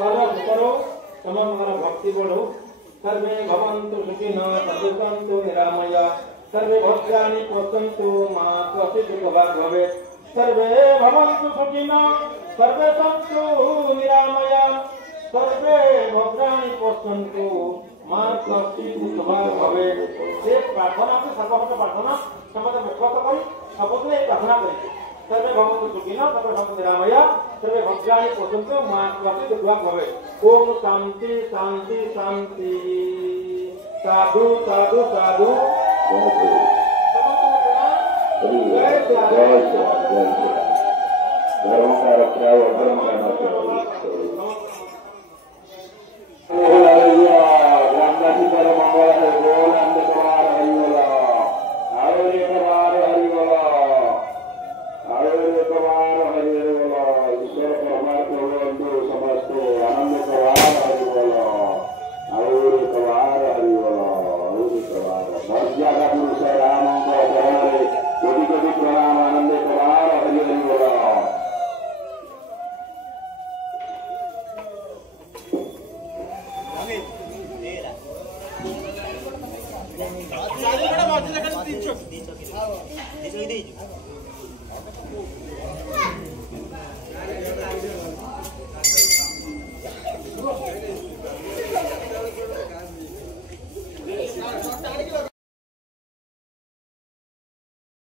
सर्व करो तमाम भक्ति बोलो सर्वे भवन्तु सुखिनः सर्वे सन्तु निरामया सर्वे भद्राणि पश्यन्तु मा क्वचित् दुःखभाग् भवेत् सर्वे भवन्तु सुखिनः सर्वे सन्तु निरामया सर्वे भद्राणि पश्यन्तु मा क्वचित् दुःखभाग् भवेत्। ये प्रार्थना से सर्वप्रथम प्रार्थना समस्त मुखत करी सबसे प्रार्थना करी सर्वे भवन्तु सुखिनः सर्वे सन्तु निरामया सर्वे भद्राणि पश्यन्तु मा क्वचित् दुःखभाग् भवेत्। ओम शांति शांति शांति साधु साधु साधु धर्म का रक्षा और धर्म का नाश रामदासी पर मंगल है बोल अंधकार हरिवला आरोग्य कबार हरिवला आरोग्य कबार हरिवला ईश्वर परमात्मा बंधु समस्त आनंद कबार हरिवला आरोग्य कबार हरिवला आरोग्य कबार मर्या का पुरुष राम को हरे कोटि कोटि प्रणाम आनंद कबार हरिवला। Dito.